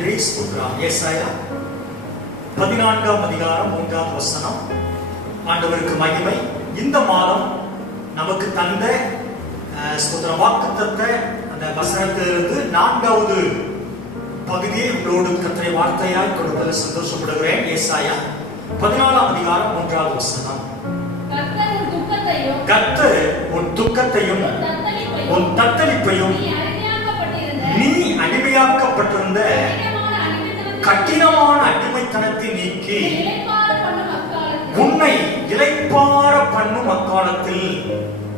நன்றி ஸ்தோத்திரம். ஏசாயா 14ஆம் அதிகாரம் 3ஆவது வசனம். ஆண்டவருக்கு மகிமை. இந்த மாதம் நமக்கு தந்த ஸ்தோத்திரம் வாக்குத்தத்த அந்த வசனத்திலிருந்து 4வது பகுதியை உங்களோடு கர்த்தருடைய வார்த்தையாய் கொடுப்பதில் சந்தோஷப்படுகிறேன். ஏசாயா 14ஆம் அதிகாரம் 3ஆவது வசனம். கர்த்தர் உன் துக்கத்தையும் உன் தத்தளிப்பையும் நீ அடிமையாக்கப்பட்டிருந்த கடினமான அடிமைத்தனத்தை நீக்கி உன்னை இளைப்பாற பண்ணும் அக்காலத்தில்.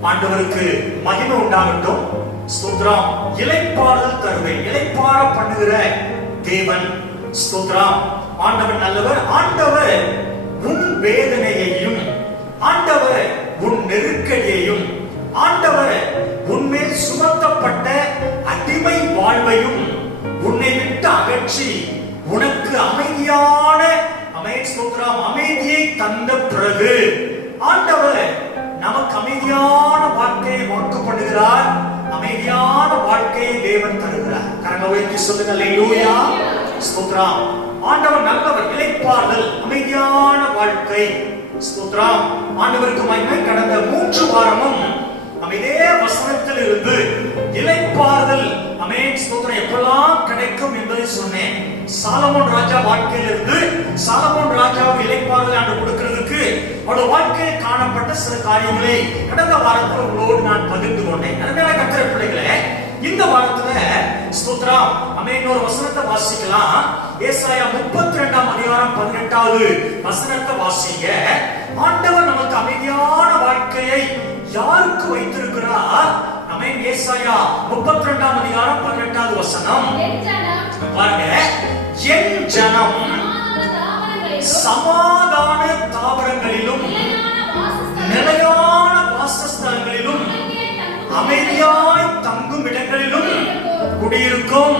ஆண்டவருக்கு மகிமை உண்டாகட்டும். ஸ்தோத்திரம். இளைப்பாறுதல் தருவேன், இளைப்பாற பண்ணுகிற தேவன். ஸ்தோத்திரம். ஆண்டவர் நல்லவர். ஆண்டவர் உன் வேதனையையும், ஆண்டவர் உன் நெருக்கடியையும், ஆண்டவர் உன்மேல் சுமத்தப்பட்ட அடிமை வாழ்வையும் உன்னை விட்டு அகற்றி உனக்கு அமைதியான அமைதியை தந்த பிறகு ஆண்டவர் நமக்கு அமைதியான வாழ்க்கையை வாக்கு பண்ணுகிறார். அமைதியான வாழ்க்கையை தேவன் தருகிறார். கரங்களை உயர்த்தி சொல்லுங்கள் அல்லேலூயா. ஸ்தோத்திரம். ஆண்டவர் நல்லவர். இளைப்பாறுதல், அமைதியான வாழ்க்கை. ஸ்தோத்திரம். ஆண்டவருக்கு மகிமை. கடந்த 3 வாரமும் இதே வசனத்தில் இருந்து இளைப்பாறுதல் ஸ்தோத்திரம் எப்பெல்லாம் கிடைக்கும் என்பதை சொன்னேன். சாலமோன் ராஜா வாழ்க்கையிலிருந்து சாலமோன் ராஜாவுக்கு இளைப்பாறுதல் ஆண்டு கொடுக்கிறதுக்கு அவருடைய வாழ்க்கையில் காணப்பட்ட சில காரியங்களை கடந்த வாரத்தில் உங்களோடு நான் பகிர்ந்து கொண்டேன். அதனால கர்த்தருடைய பிள்ளைகளே, இந்த வாரத்துல ஸ்தோத்திரம் இன்னொரு வசனத்தை வாசிக்கலாம். ஏசாயா 32ஆம் அதிகாரம் 18வது வசனத்தை வாசிங்க. ஆண்டவர் நமக்கு அமைதியான வாழ்க்கையை யாருக்கு வைத்திருக்கிறார்? ஏசாயா 32ஆம் அதிகாரம் 18வது வசனம் பாருங்க. என் ஜனம் சமாதான தாவரங்களிலும் நிலையான வாசஸ்தலங்களிலும் அமைதியாய் தங்கும் இடங்களிலும் குடியிருக்கும்.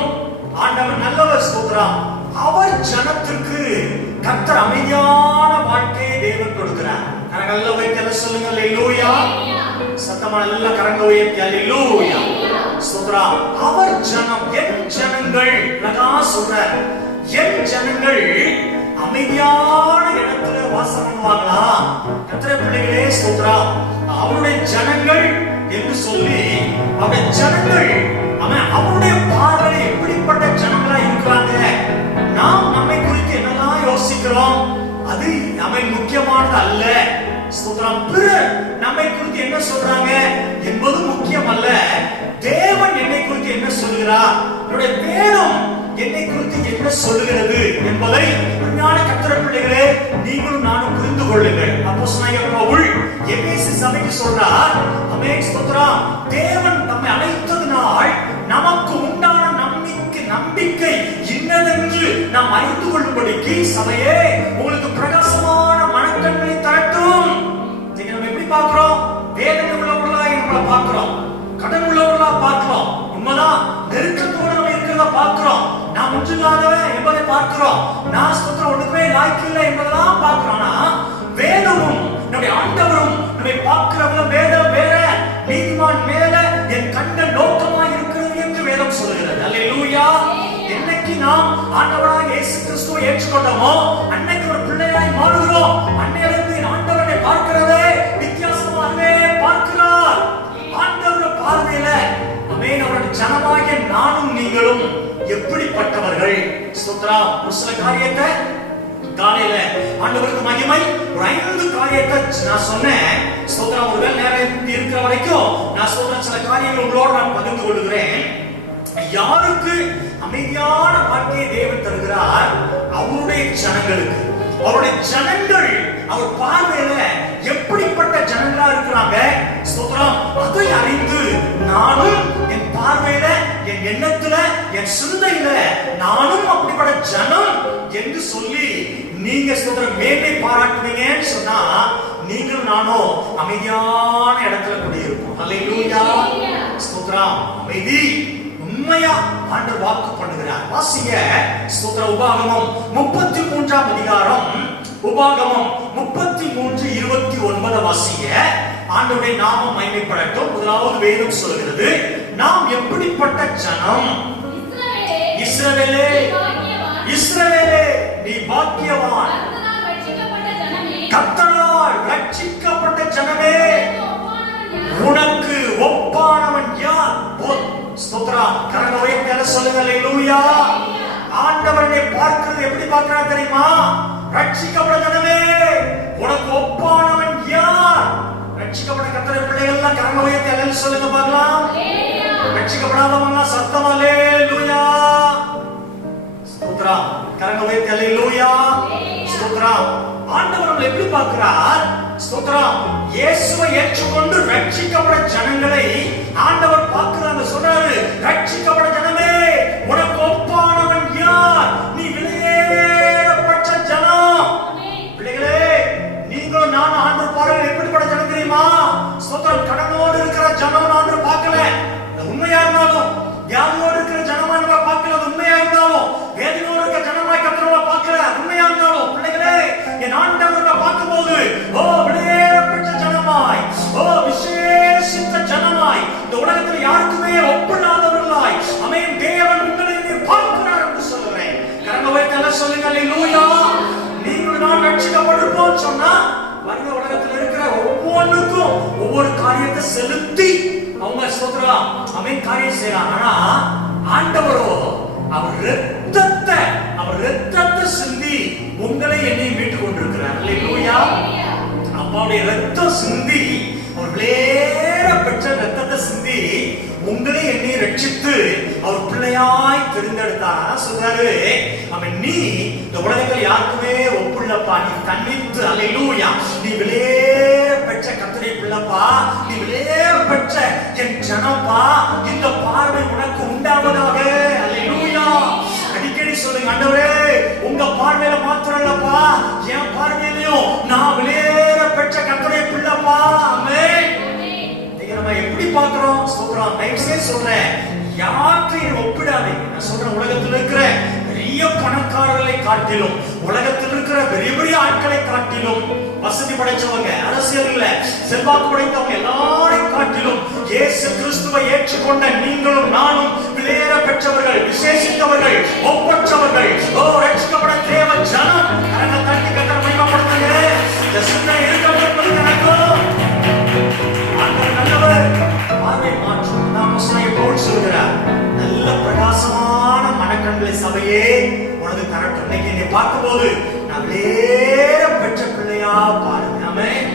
ஆண்டவர் நல்லவர். ஸ்தோத்திரம். அவர் ஜனத்திற்கு கர்த்தர் அமைதியான வாழ்க்கையை தேவன் கொடுக்கிறார். கரங்களை உயர்த்தி சொல்லுங்க அல்லேலூயா. சத்தமா நல்ல கரங்களை உயர்த்தி அல்லேலூயா. ஸ்தோத்திரம். அவர் ஜனம், என் ஜனங்கள் சொல்றார். என் ஜனங்கள் அமைதியான இடத்துல வாசம் பண்ணுவாங்களா? கர்த்தருடைய பிள்ளைகளே, ஸ்தோத்திரம். அவருடைய ஜனங்கள் என்று சொல்லி அவருடைய ஜனங்கள் அவருடைய பார்வை எப்படிப்பட்ட ஜனங்களா இருக்கிறாங்க? நாம் நம்மை குறித்து என்னெல்லாம் யோசிக்கிறோம் அது நம்மை முக்கியமானது அல்ல. ஸ்தோத்திரம். பிறர் நம்மை குறித்து என்ன சொல்றாங்க என்பது முக்கியம் அல்ல. தேவன் என்னை குறித்து என்ன சொல்கிறார், என்னுடைய வேதம் என்னை குறித்து என்ன சொல்லுகிறது என்பதை உண்மையான கர்த்தருடைய பிள்ளைகளே நீங்களும் நானும் புரிந்து கொள்ளுங்கள். அப்போஸ்தலனாகிய பவுல் எபேசு சபைக்கு சொல்றார். ஸ்தோத்திரம். தேவன் நம்மை அழைத்ததினால் நமக்கு உண்டான நம்பிக்கை இன்னதென்று நாம் அறிந்து கொள்ளும்படிக்கு சபையே உங்களுக்கு பிரகாசமான மனக்கண்களை தரட்டும். நம்ம எப்படி பார்க்கிறோம்? வேதனை உள்ளவர்களா நம்மளை பார்க்கிறோம், கடன் உள்ளவர்களா பார்க்கிறோம். உண்மைதான். நெருக்கத்தோடு நம்ம இருக்கிறத பார்க்கிறோம். நான் ஒன்றில்லாதவன் என்பதை பார்க்கிறோம். நான் ஸ்தோத்திரம் ஒன்றுமே லாய்க்கில்லை என்பதெல்லாம் பார்க்கிறோம். வேதமும் நம்முடைய ஆண்டவரும் நம்மை பார்க்கிறவங்களும் வேதம் வேற, நீதிமான் மேல என் கண்கள் நோக்கமா இருக்கிறது என்று வேதம் சொல்லுகிறது. அல்லேலூயா. என்னைக்கு நாம் ஆண்டவராக இயேசு கிறிஸ்துவை ஏற்றுக்கொண்டோமோ அன்னைக்கு ஒரு பிள்ளையாய் மாறுகிறோம். அன்னையிலிருந்து ஆண்டவரை பார்க்கிறதே வித்தியாசமாகவே பார்க்கிறார். ஆண்டவர் பார்வையில அவருடைய ஜனமாகிய நானும் நீங்களும் எப்படிப்பட்டவர்கள்? ஸ்தோத்திரம். ஒரு சில காரியத்தை காலையில ஆண்டவருக்கு மகிமை ஒரு 5 காரியத்தை நான் சொன்னேன். ஸ்தோத்திரம். ஒருவேளை நேரம் இருக்கிற வரைக்கும் நான் சொல்ற சில காரியங்கள் உங்களோடு நான் பகிர்ந்து கொள்கிறேன். யாருக்கு அமைதியான வாழ்க்கையை தேவன் தருகிறார்? அவருடைய ஜனங்களுக்கு. அவருடைய ஜனங்கள் அவர் பார்வையில எப்படிப்பட்ட ஜனங்களா இருக்கிறாங்க? ஸ்தோத்திரம். அதை அறிந்து நானும் என் பார்வையில, என் எண்ணத்துல, என் சிந்தையில நானும் அப்படிப்பட்ட ஜனம் என்று சொல்லி நீங்க ஸ்தோத்திரம் மேன்மை பாராட்டுவீங்கன்னு சொன்னா நீங்களும் நானும் அமைதியான இடத்துல குடியிருப்போம். அல்லேலூயா. ஸ்தோத்திரம். அமைதி உண்மையா ஆண்டவர் வாக்கு பண்ணுகிறார். வாசிங்க. ஸ்தோத்திரம். உபாகமம் 33ஆம் அதிகாரம், உபாகமம் 33:29 வாசிங்க. ஆண்டவருடைய நாமம் மகிமைப்படட்டும். முதலாவது வேதம் சொல்கிறது, நாம் எப்படிப்பட்ட ஜனம்? இஸ்ரவேலே இஸ்ரவேலே நீ பாக்கியவான், கர்த்தரால் ரட்சிக்கப்பட்ட ஜனமே உனக்கு ஒப்பானவன் யார்? ஸ்தோத்திரம். கரங்களை உயர்த்தி சொல்லுங்க அல்லேலூயா. ஆண்டவரை பார்க்கிறது எப்படி பார்க்கிறார் தெரியுமா? ரட்சிக்கப்பட்ட ஜனமே உனக்கு ஒப்பானவன் யார்? ரட்சிக்கப்பட்ட கர்த்தருடைய பிள்ளைகள் எல்லாம் கரங்களை உயர்த்தி அல்லேலூயா சொல்லுங்க பார்க்கலாம். ரட்சிக்கப்படாதவங்க சத்தம் அல்லேலூயா. ஸ்தோத்திரம். கரங்களை உயர்த்தி அல்லேலூயா. ஸ்தோத்திரம். ஆண்டவர் நம்மை எப்படி பார்க்கிறார்? ஸ்தோத்திரம். இயேசுவை ஏற்றுக்கொண்டு ரட்சிக்கப்பட்ட ஜனங்களை ஆண்டவர் பார்க்கிறாங்க. சொல்றாரு, ரட்சிக்கப்பட்ட ஜனமே உனக்கு ஒப்பானவன் யார்? நீ விலையேறப்பட்ட ஜனம். பிள்ளைகளே, நீங்களும் நான் ஆண்டவர் பாருங்க எப்படிப்பட்ட ஜனம் தெரியுமா? ஸ்தோத்திரம். கடனோடு இருக்கிற ஜனம் ஆண்டவர் பார்க்கல. உண்மையா இருந்தாலும், வியாதியோடு இருக்கிற ஜனமா நம்ம பார்க்கல. உண்மையா இருந்தாலும், வேதனையோடு இருக்கிற ஜனமாய் கர்த்தரை பார்க்கல. உண்மையா இருந்தாலும் பிள்ளைகளே, என் ஆண்டவரை பார்க்கும்போது ஓ விலையேறப்பட்ட ஜனமாய், ஓ விசேஷித்த ஜனமாய், இந்த உலகத்தில் யாருக்குமே ஒப்பில்லாதவர்களாய் ஆமென் தேவன் உங்களை பார்க்கிறார் என்று சொல்றேன். கரங்களை உயர்த்தி சொல்லுங்க அல்லேலூயா. நீங்கள் நான் ரட்சிக்கப்பட்டிருப்போம் சொன்னா வர்ற உலகத்தில் இருக்கிற ஒவ்வொன்றுக்கும் ஒவ்வொரு காரியத்தை செலுத்தி அவங்க ஸ்தோத்திரம் ஆமென் காரியம் செய்யலாம். ஆனா ஆண்டவரோ அவர் ரத்தத்தை சிந்தி உங்களை என்னை மீட்டுக் கொண்டிருக்கிறார். அல்லேலூயா. அப்பாவுடைய ரத்தம் சிந்தி, அவர் விலையேறப்பட்ட ரத்தத்தை சிந்தி உங்களை என்னை ரட்சித்து அவர் பிள்ளையாய் தெரிந்தெடுத்தார். சொல்றாரு, அவன் நீ இந்த உலகத்தில் யாருக்குமே ஒப்புள்ளப்பா, நீ தன்னித்து அல்லேலூயா, நீ விலையேறப்பட்ட கர்த்தருடைய பிள்ளைப்பா, நீ விலையேறப்பட்ட என் ஜனப்பா, இந்த பார்வை உனக்கு உண்டாவதாக. அல்லேலூயா. அடிக்கடி சொல்லுங்க, ஆண்டவரே உங்க பார்வையில மாத்திரம் இல்லப்பா, என் பார்வையிலையும் நான் விலையேறப்பட்ட கர்த்தருடைய பிள்ளைப்பா. ஆமென். நம்ம எப்படி பார்க்கிறோம்? ஸ்தோத்திரம். தயவுசெய்து சொல்றேன், யாரையும் ஒப்பிடாதீங்க. நான் சொல்றேன், உலகத்தில் இருக்கிற பெரிய பணக்காரர்களை காட்டிலும், உலகத்தில் இருக்கிற பெரிய பெரிய ஆட்களை காட்டிலும், வசதி படைச்சவங்க, அரசியல்ல செல்வாக்கு படைத்தவங்க எல்லாரையும் காட்டிலும் இயேசு கிறிஸ்துவை ஏற்றுக்கொண்ட நீங்களும் நானும் விலையேற பெற்றவர்கள், விசேஷித்தவர்கள், ஒப்பற்றவர்கள். ஓ ரட்சிக்கப்பட தேவ ஜனம். கரங்களை தட்டி கர்த்தரை மகிமைப்படுத்துங்க. இந்த சிந்தனை இருக்கப்படுவது நடக்கும். ஆண்டவர் நல்லவர். பார்வை மாற்றும். நாம் பவுல் சொல்கிறார், நல்ல பிரகாசமான மனக்கண்களை சபையே உனக்கு தரட்டும். இன்னைக்கு என்னை பார்க்கும்போது நான் வேற பெற்ற பிள்ளையா பாருங்க. ஆமென்.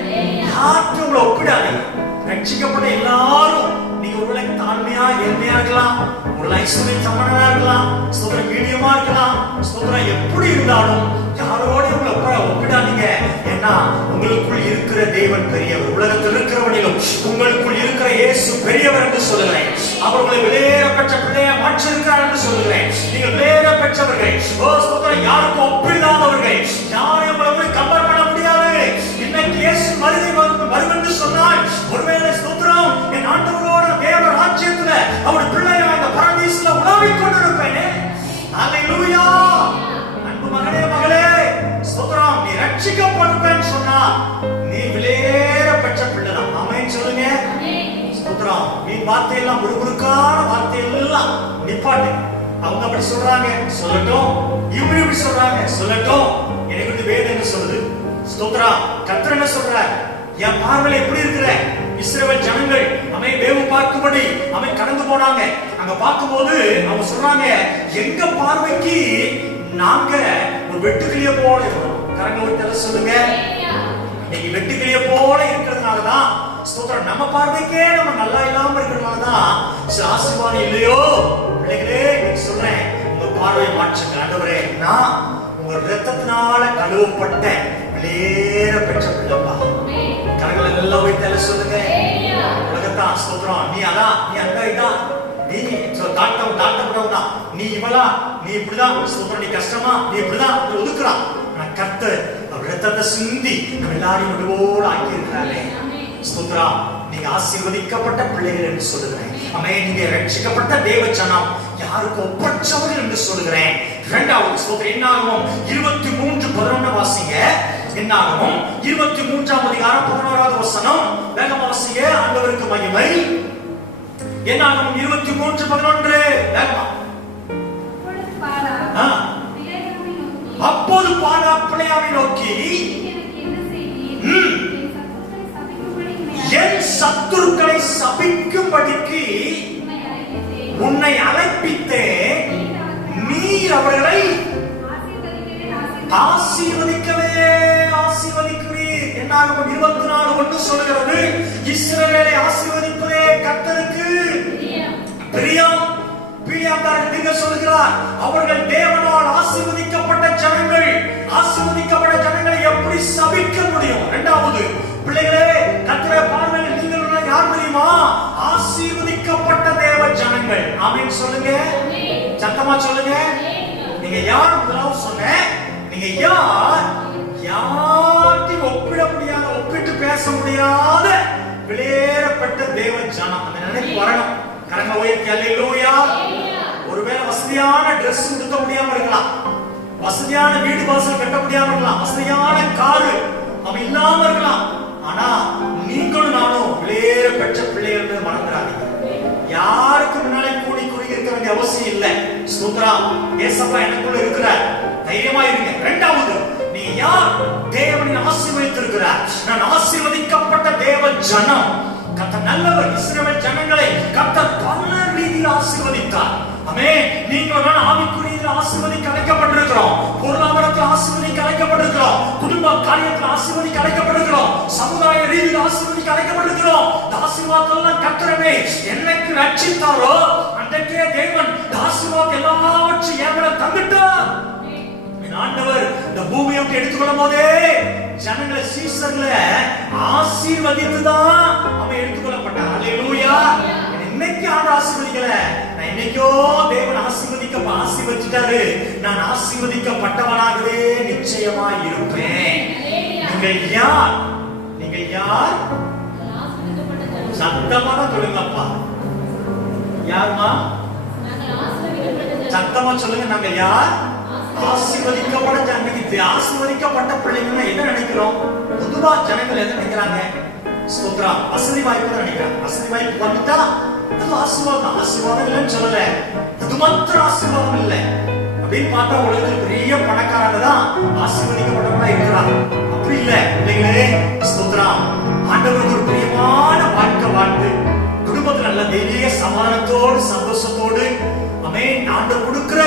யாரும் உங்களை ஒப்பிடாதீங்க. ரட்சிக்கப்பட்ட எல்லாரும் நீங்க ஒருவேளை தாழ்மையா ஏழ்மையா இருக்கலாம், ஒரு ஐஸ்வர்ய சம்பளனா இருக்கலாம், ஸ்தோத்திரம் மீடியமா இருக்கலாம், ஸ்தோத்திரம் எப்படி இருந்தாலும் யாரோட உங்களை ஒப்பிடாதீங்க. ஏன்னா உங்களுக்குள் இருக்கிற தேவன் பெரியவர். உலகத்தில் இருக்கிறவனிலும் உங்களுக்குள் இருக்கிற இயேசு பெரியவர் என்று சொல்லுகிறேன். அவர் உங்களை விலையேறப்பட்ட பிள்ளையா மாற்றிருக்கிறார் என்று சொல்லுகிறேன். நீங்கள் விலையேறப்பட்டவர்கள். ஓ ஸ்தோத்திரம். யாருக்கும் ஒப்பில்லாதவர்கள். யாரையும் உங்களை கம்பேர் பண்ண முடியாது. இன்னைக்கு இயேசு வரும் என்று சொன்னால் ஒருவேளை ஸ்தோத்திரம் என் ஆண்டவரோட தேவ ராஜ்யத்துல அவர் பிள்ளையா இந்த பரதீசுல உலாவிக் கொண்டிருப்பேனே. அல்லேலூயா. அன்பு மகனே மகளே, ஸ்தோத்திரம். நீ ரட்சிக்கப்படுவேன்னு சொன்னா நீ விலையேறப்பட்ட பிள்ளைதான். ஆமென் சொல்லுங்க. ஸ்தோத்திரம். நீ வார்த்தையெல்லாம் முழுமுழுக்கான வார்த்தையெல்லாம் நிப்பாட்டு. அவங்க அப்படி சொல்றாங்க, சொல்லட்டும். இவங்க இப்படி சொல்றாங்க, சொல்லட்டும். எனக்கு வந்து வேதம் என்ன சொல்லுது? ஸ்தோத்திரம். கர்த்தர் என்ன சொல்றார்? என் பார்வையில எப்படி இருக்கிற இஸ்ரவேல் ஜனங்கள் அவை வேவு பார்க்கும்படி அவை கடந்து போனாங்க. அங்க பார்க்கும்போது அவங்க சொல்றாங்க, எங்க பார்வைக்கு நாங்க ஒரு வெட்டுக்கிளிய போல இருக்கோம். கரங்க ஒரு சொல்லுங்க. இன்னைக்கு வெட்டுக்கிளிய போல இருக்கிறதுனாலதான் ஸ்தோத்திரம் நம்ம பார்வைக்கே நம்ம நல்லா இல்லாம இருக்கிறதுனாலதான் ஆசீர்வாதம் இல்லையோ. பிள்ளைகளே இன்னைக்கு சொல்றேன், உங்க பார்வையை மாற்றுங்க. ஆண்டவரே, நான் உங்க ரத்தத்தினால கழுவப்பட்ட விலையேற பெற்ற பிள்ளைப்பா. கரங்களை எல்லாம் வைத்து சொல்லுங்க. உலகத்தான் ஸ்தோத்திரம். நீ அதான், நீ அந்த இதான், நீ தாழ்த்தப்பட்டவன், நீ இவளா, நீ இப்படிதான் ஸ்தோத்திரம், நீ கஷ்டமா, நீ இப்படிதான் ஒதுக்குறான். கர்த்தர் அவர் ரத்தத்தை சிந்தி நம்ம எல்லாரையும் விடுவோடு ஆக்கி இருக்கிறாரே. ஸ்தோத்திரம். நீங்க ஆசீர்வதிக்கப்பட்ட பிள்ளைகள் என்று சொல்லுகிறேன். ஆமென். நீங்க ரட்சிக்கப்பட்ட தேவ ஜனம், யாருக்கு ஒப்பற்றவர்கள் என்று சொல்லுகிறேன். இரண்டாவது ஸ்தோத்திரம். என்னாகமம் 23:11 வாசிங்க. என்னாகமம் 23ஆம் அதிகாரம் 11வது வசனம். வேகமா வாசிங்க. ஆண்டவருக்கு மகிமை. என்னாகமம் 23:11 வேகமா. அப்போது பாலாக் பிலேயாமை நோக்கி, என் சத்துருக்களை சபிக்கும்படிக்கு உன்னை அழைப்பித்தே, நீர் அவர்களை ஆசீர்வதிக்கவே ஆசீர்வதிக்கிறீர். என்னாகும் 24:1 சொல்கிறது, இஸ்ரவேலை ஆசீர்வதிப்பதே கர்த்தருக்கு பிரியம். நீங்க சொல்கிறார், அவர்கள் தேவனால் ஆசீர்வதிக்கப்பட்ட ஜனங்கள். ஆசீர்வதிக்கப்பட்ட ஜனங்களை எப்படி சபிக்க முடியும்? இரண்டாவது, பிள்ளைகளே, கர்த்தருடைய பார்வையில் நீங்கள் யார் தெரியுமா? ஆசீர்வதிக்கப்பட்ட தேவ ஜனங்கள். ஆமென் சொல்லுங்க, சத்தமா சொல்லுங்க. நீங்க யார்? முதலாவது சொன்னேன், நீங்க யார்? யார்ட்டையும் ஒப்பிட முடியாத, ஒப்பிட்டு பேச முடியாத விலையேறப்பட்ட தேவ ஜனம். அந்த நினைப்பு வரணும். கரங்க உயர்த்தி அல்லேலூயா. ஒருவேளை வசதியான Dress உடுத்த முடியாம இருக்கலாம், வசதியான வீடு வாசல் கட்ட முடியாம இருக்கலாம், வசதியான காரு அவன் இல்லாம இருக்கலாம். ஆனா நீங்களும் நானும் விலையேறப்பட்ட பிள்ளைகள் மறந்துடாதீங்க. யாருக்கு முன்னாலே கூடி குறுகி இருக்க வேண்டிய அவசியம் இல்லை. ஸ்தோத்திரம். ஏசப்பா எனக்குள்ள இருக்கிறார், தைரியமா இருங்க. இரண்டாவது, நீ யார்? தேவனை ஆசீர்வதித்திருக்கிறார். நான் ஆசீர்வதிக்கப்பட்ட தேவ ஜனம். கர்த்தர் நல்லவர். இஸ்ரவேல் ஜனங்களை கர்த்தர் பல ரீதியில் ஆசீர்வதித்தார். ஆமென். நீங்கள் நான் ஆவிக்குரிய ஆசீர்வதிக்க அழைக்கப்பட்டிருக்கிறோம், பொருளாதாரத்தில் ஆசீர்வதிக்க அழைக்கப்பட்டிருக்கிறோம், குடும்ப காரியத்தில் ஆசீர்வதிக்க அழைக்கப்பட்டிருக்கிறோம், சமுதாய ரீதியில் ஆசீர்வதிக்க அழைக்கப்பட்டிருக்கிறோம். ஆசீர்வாதம் கர்த்தரவே என்னைக்கு ரட்சித்தாரோ அன்றைக்கே தேவன் ஆசீர்வாதம் எல்லாவற்றையும் ஏவல தந்துட்டார். ஆண்டவர் இந்த பூமியை விட்டு எடுத்துக்கொள்ளும் போதே ஜனங்களை சீசர்ல ஆசீர்வதித்துதான் அவன் எடுத்துக்கொள்ளப்பட்டார். அல்லேலூயா. இன்னைக்கு ஆண்டு ஆசீர்வதிக்கல, நான் இன்னைக்கோ தேவன் ஆசீர்வதிச்சிட்டாரு. நான் ஆசீர்வதிக்கப்பட்டவனாகவே நிச்சயமா இருப்பேன். நீங்கள் யார்? நீங்கள் யார்? சத்தமாக சொல்லுங்கப்பா. யாருமா? சத்தமா சொல்லுங்க. நாங்க யார்? ஆசீர்வதிக்கப்பட்ட ஜனங்கள். ஆசீர்வதிக்கப்பட்ட பிள்ளைங்க என்ன நினைக்கிறோம்? பொதுவா ஜனங்கள் என்ன நினைக்கிறாங்க? ஸ்தோத்திரம். வசதி வாய்ப்பு நினைக்கிறாங்க. வசதி வாய்ப்பு வந்துட்டா அது ஆசீர்வாதம். ஆசீர்வாதம் இல்லைன்னு சொல்லல, அது மாத்திரம் ஆசீர்வாதம் இல்லை அப்படின்னு பார்த்தா உலகத்தில் பெரிய பணக்காரங்க தான் ஆசீர்வதிக்கப்பட்டவங்களா இருக்கிறாங்க. அப்படி இல்லை பிள்ளைங்களே. ஸ்தோத்திரம். ஆண்டவருக்கு ஒரு பிரியமான வாழ்க்கை வாழ்ந்து குடும்பத்தில் நல்ல தெய்வீக சமாதானத்தோடு சந்தோஷத்தோடு ஆண்டவர் கொடுக்கிற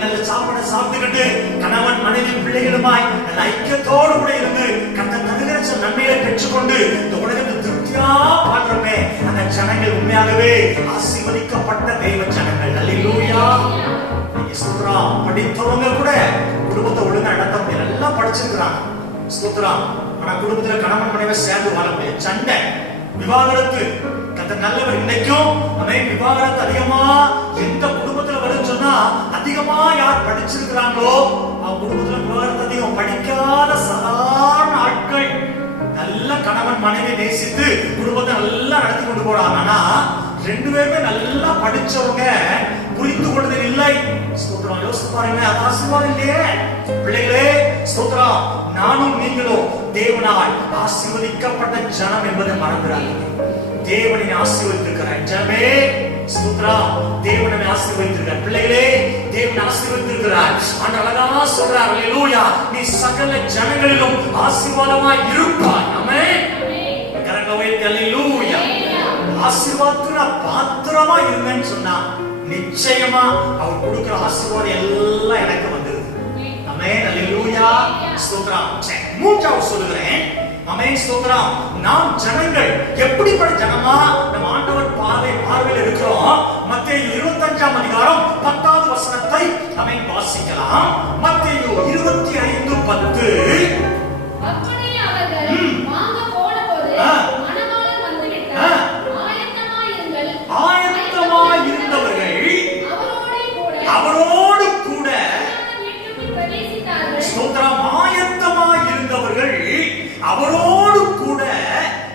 நல்ல சாப்பாடு சாப்பிட்டுக்கிட்டு கணவன் மனைவி பிள்ளைகளுமாய் நல்ல ஐக்கியத்தோடு கூட இருந்து கர்த்தர் தருகிற நன்மைகளை பெற்றுக்கொண்டு இந்த உலகத்தில் திருப்தியா வாழ்றோமே, அந்த ஜனங்கள் உண்மையாகவே ஆசீர்வதிக்கப்பட்ட தெய்வ ஜனங்கள். அல்லேலூயா. ஸ்தோத்திரம். படித்தவங்க கூட குடும்பத்தை ஒழுங்கா நடத்த முடியல. எல்லாம் படிச்சிருக்கிறாங்க. ஸ்தோத்திரம். ஆனா குடும்பத்துல கணவன் மனைவி சேர்ந்து வாழ முடியாது. சண்டை, விவாகரத்து. கர்த்தர் நல்லவர். இன்னைக்கும் விவாகரத்து அதிகமா எந்த குடும்பத்துல வரும்னு சொன்னா, அதிகமா யார் படிச்சிருக்கிறாங்களோ அவங்க குடும்பத்துல விவாகரத்து அதிகம். படிக்காத சாதாரண ஆட்கள் நல்ல கணவன் மனைவி நேசித்து குடும்பத்தை நல்லா நடத்தி கொண்டு போறாங்க. ஆனா ரெண்டு பேருமே நல்லா படிச்சவங்க புரிந்து கொள்வதில் இல்லை. ஸ்தோத்திரம். யோசித்து பாருங்க, அது ஆசீர்வாதம் இல்லையே பிள்ளைகளே. ஸ்தோத்திரம். நானும் நீங்களும் தேவனால் ஆசீர்வதிக்கப்பட்ட ஜனம் என்பதை மறந்துடாதீங்க. தேவனை ஆசீர்வதித்திருக்கிறார் ஜனமே. ஸ்தோத்திரம். தேவனை ஆசீர்வதித்திருக்கிறார் பிள்ளைகளே. தேவனை ஆசீர்வதித்திருக்கிறார். ஆண்டவர் அழகா சொல்றார், அல்லேலூயா, நீ சகல ஜனங்களிலும் ஆசீர்வாதமாய் இருப்பாய். ஆமென். கரங்களை உயர்த்தி அல்லேலூயா. ஆசீர்வாதத்துக்கு பாத்திரமா இருங்கன்னு சொன்னா நிச்சயமா அவர் கொடுக்கிற ஆசீர்வாதம் எல்லாம் எனக்கு வந்துருது. ஆமென். அல்லேலூயா. ஸ்தோத்திரம். மூன்றாவது சொல்லுகிறேன். ஆமென். ஸ்தோத்திரம். நாம் ஜனங்கள் எப்படிப்பட்ட ஜனமா நம்ம ஆண்டவர் பார்வையில் இருக்கிறோம். மத்தேயு 25ஆம் அதிகாரம் 10வது வசனத்தை ஆமென் வாசிக்கலாம். மத்தேயு 25:10. அப்படியே அவர்கள் வாங்க போனபோது மணவாளன் வந்துவிட்டார். ஆயத்தமாய் இருந்தவர்கள் அவரோடு கூட ஸ்தோத்திரம். ஆயத்தமாய் இருந்தவர்கள் அவரோடு கூட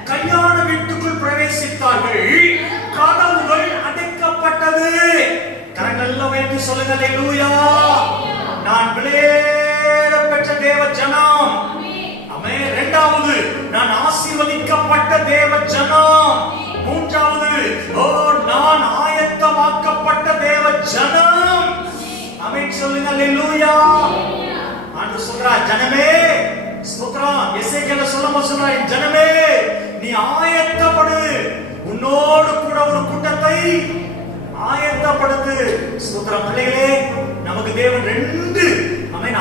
கல்யாண வீட்டுக்குள் பிரவேசித்தார்கள். கதவுகள் அடைக்கப்பட்டது. கரங்கள் எல்லாம் வைத்து சொல்லுங்க, அல்லேலூயா. நான் விலையேற பெற்ற தேவ ஜனம். ஆமென். இரண்டாவது, நான் ஆசீர்வதிக்கப்பட்ட தேவ ஜனம். மூன்றாவது, நான் ஆயத்தமாக்கப்பட்ட தேவ ஜனம். ஆமென் சொல்லுங்க, அல்லேலூயா. ஆண்டவர் சொல்றார், ஜனமே ஸ்தோத்திரம். எசேக்கியேல சொல்லும்போது சொல்றார், ஜனமே நீ ஆயத்தப்படு, உன்னோடு கூட ஒரு கூட்டத்தை ஆயத்தப்படுத்து. ஸ்தோத்திரம். பிள்ளைகளே, நமக்கு தேவன் 2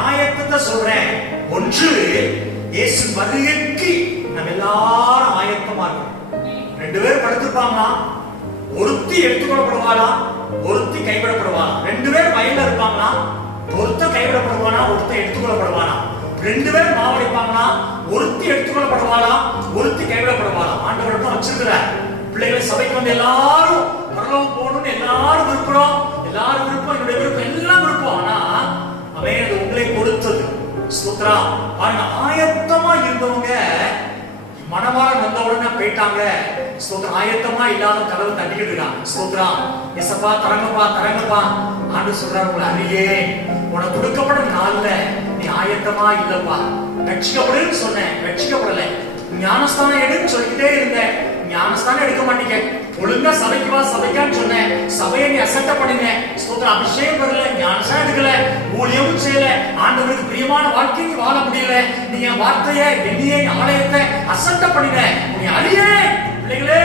ஆயத்தத்தை சொல்றேன். ஒன்று, இயேசு வருகைக்கு நம்ம எல்லாரும் ஆயத்தமா இருக்கணும். 2 பேர் படுத்திருப்பாங்களா, ஒருத்தி எடுத்துக்கொள்ளப்படுவாளா, ஒருத்தி கைவிடப்படுவாளா? 2 பேர் வயல்ல இருப்பாங்களா, ஒருத்த கைவிடப்படுவானா, ஒருத்த எடுத்துக்கொள்ளப்படுவானா? 2 பேர் மாவடிப்பாங்களா, ஒருத்தி எடுத்துக்கொள்ளப்படுவாளா, ஒருத்தி கைவிடப்படுவாளா? ஆண்டவர் தான் வச்சிருக்கிறார். பிள்ளைகளை சபைக்கு வந்து எல்லாரும் பரலோகம் போகணும்னு எல்லாரும் விருப்பம், எல்லாரும் விருப்பம், என்னுடைய விருப்பம், எல்லாம் விருப்பம். ஆனா அவன் அது உங்களை பொறுத்தது. ஸ்தோத்திரம். பாருங்க, ஆயத்தமா இருந்தவங்க மணவாளன் வந்த உடனே போயிட்டாங்க. ஸ்தோத்திரம். ஆயத்தமா இல்லாத கதவு தட்டிக்கிட்டு இருக்காங்க. ஸ்தோத்திரம். எசப்பா தரங்கப்பா தரங்கப்பா. ஆண்டவர் சொல்றாரு, உங்களை அறியே, உனக்கு கொடுக்கப்படும் நாள்ல நீ ஆயத்தமா இல்லப்பா. ரட்சிக்கப்படுன்னு சொன்னேன், ரட்சிக்கப்படல. ஞானஸ்தானம் எடுன்னு சொல்லிக்கிட்டே இருந்தேன், ஞானஸ்தானம் எடுக்க மாட்டீங்க. ஒழுங்கா சபைக்கு வா, சபைக்கான்னு சொன்னேன், சபையை நீ அசட்ட பண்ணுங்க. ஸ்தோத்திரம். அபிஷேகம் வரல, ஞானஸ்தானம் எடுக்கல, ஊழியமும் செய்யல, ஆண்டவருக்கு பிரியமான வாழ்க்கையை வாழ முடியல. நீ என் வார்த்தையை, என்னையே, ஆலயத்தை அசட்ட பண்ணுங்க. நீ அழியே. பிள்ளைகளே,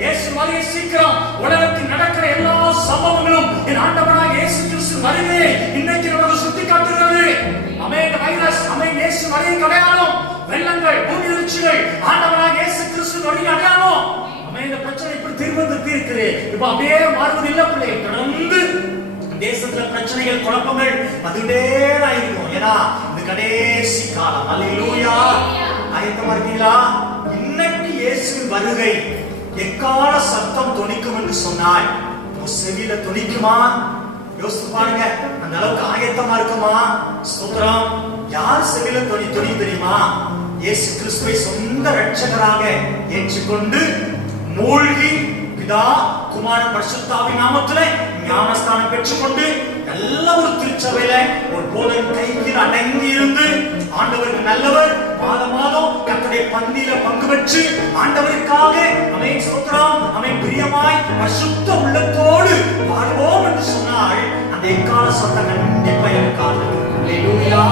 இயேசு வருகை சீக்கிரம். உலகத்தில் நடக்கிற எல்லா சம்பவங்களும் என் ஆண்டவராக இயேசு கிறிஸ்து வருகை இன்னைக்கு நமக்கு சுட்டி காட்டுகிறது. அமேன். வைரஸ், அமேன். இயேசு வருகை அடையாளம். வெள்ளங்கள், பூமி அதிர்ச்சிகள், ஆண்டவராக இயேசு கிறிஸ்து வருகை அடையாளம். அமேன். இந்த பிரச்சனை இப்படி தீர்க்கிறது. இப்ப அப்படியே மாறுவது இல்ல பிள்ளைகள். தொடர்ந்து தேசத்துல பிரச்சனைகள், குழப்பங்கள் வந்துட்டே தான் இருக்கும். ஏன்னா இது கடைசி காலம். அல்லேலூயா. ஆயத்தமா இருக்கீங்களா? இன்னைக்கு இயேசுவின் வருகை எக்கால சத்தம் தொனிக்கும் என்று சொன்னாய், செவியில தொனிக்குமா? யோசித்து பாருங்க. அந்த அளவுக்கு ஆயத்தமா இருக்குமா? ஸ்தோத்திரம். யார் செவியில தொனி தெரியுமா? இயேசு கிறிஸ்துவை சொந்த இரட்சகராக ஏற்றுக்கொண்டு மூழ்கி பிதா குமாரன் பரிசுத்த ஆவியின் நாமத்திலே ஞானஸ்தானம் பெற்றுக்கொண்டு நல்ல ஒரு திருச்சபையில ஒரு போதகன் கையில் அடங்கி இருந்து ஆண்டவருக்கு நல்லவர், மாதம் கர்த்தருடைய பந்தியில பங்கு பெற்று ஆண்டவருக்காக அமேன் ஸ்தோத்திரம், அமேன் பிரியமாய் பரிசுத்த உள்ளத்தோடு வாழ்வோம் என்று சொன்னால் அந்த எக்கால சத்தம் கண்டிப்பா இருக்காது. அல்லேலூயா.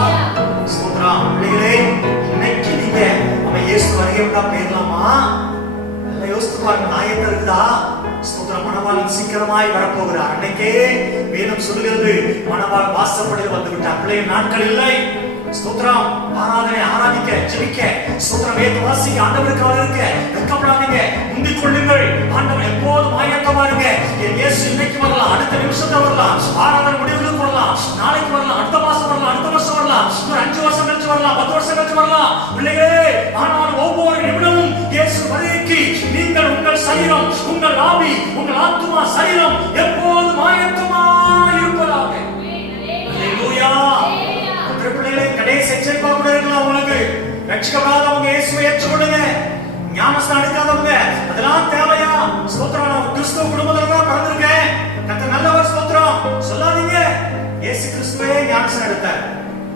ஸ்தோத்திரம். பிள்ளைகளே, இன்னைக்கு நீங்க அவன் இயேசு வருகையோட பேரலாமா? நல்லா யோசித்து பாருங்க. ஆயத்தம் இருக்குதா? ஸ்தோத்திரம். மணவாளன் சீக்கிரமாய் வரப்போகிறார். அன்னைக்கே வேதம் சொல்லுகிறது, மணவாள் வாசப்படியில் வந்து விட்டார். பிள்ளைய நாட்கள் இல்லை. ஸ்தோத்திரம். ஆராதனை, ஆராதிக்க, ஜெபிக்க, ஸ்தோத்திரம், வேத வாசிக்க, ஆண்டவருக்காக இருக்க, வெட்கப்படாதீங்க, முந்திக் கொள்ளுங்கள். ஆண்டவர் எப்போதும் ஆயத்தமா இருங்க. என் இயேசு இன்னைக்கு வரலாம், அடுத்த நிமிஷத்துல வரலாம், ஆராதனை முடிவுக்கு வரலாம், நாளைக்கு வரலாம், அடுத்த மாசம் வரலாம், அடுத்த வருஷம் வரலாம், ஒரு 5 வருஷம் கழிச்சு வரலாம், 10 வருஷம் கழிச்சு வரலாம். பிள்ளைகளே, ஆனால் ஒவ்வொரு நிமிடமும் இயேசு வருகைக்கு நீங்கள் உங்கள் சரீரம், உங்கள் ஆவி, உங்கள் ஆத்துமா, சரீரம் எப்போதும் ஆயத்தமா இருப்பதாக. அல்லேலூயா. பிள்ளைகளே, கடைசி எச்சரிப்பா கூட இருக்கலாம். உங்களுக்கு ரட்சிக்கப்படாதவங்க இயேசுவை ஏற்றுக்கொள்ளுங்க. ஞானஸ்தானம் எடுக்காதவங்க அதெல்லாம் தேவையா? ஸ்தோத்திரம். நான் கிறிஸ்துவ குடும்பத்துல தான் பிறந்திருக்கேன், கர்த்தர் நல்லவர், ஸ்தோத்திரம் சொல்லாதீங்க. இயேசு கிறிஸ்துவே ஞானஸ்தானம் எடுத்தார்.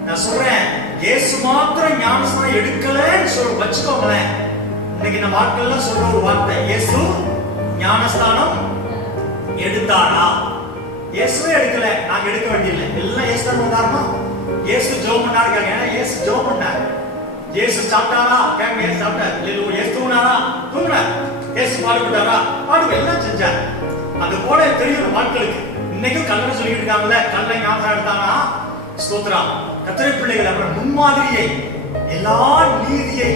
நான் சொல்றேன், இயேசு மாத்திரம் ஞானஸ்தானம் எடுக்கலன்னு சொல்ல வச்சுக்கோங்களேன். இன்னைக்கு நம்ம வார்த்தையெல்லாம் சொல்ற ஒரு வார்த்தை, இயேசு ஞானஸ்தானம் எடுத்தாரா? இயேசுவே எடுக்கல, நாங்க எடுக்க வேண்டியதில்லை. எல்லாம் இயேசு தான் உதாரணம். இயேசு ஜெபம் பண்ணாரு கேங்க, இயேசு ஜெபம் பண்ணார். இயேசு சாப்பிட்டாரா கேங்க, இயேசு சாப்பிட்டார். இல்ல இயேசு தூங்கினாரா? தூங்கினார். இயேசு பாடுபட்டாரா? பாடுப, எல்லாம் செஞ்சார். அது போல தெரியும் மக்களுக்கு. இன்னைக்கும் கல்லறை சொல்லிட்டு இருக்காங்கல்ல, கல்லை ஞாபகம் எடுத்தாங்கன்னா ஸ்தோத்திரம். கர்த்தருடைய பிள்ளைகள் அப்புறம் முன்மாதிரியை, எல்லா நீதியை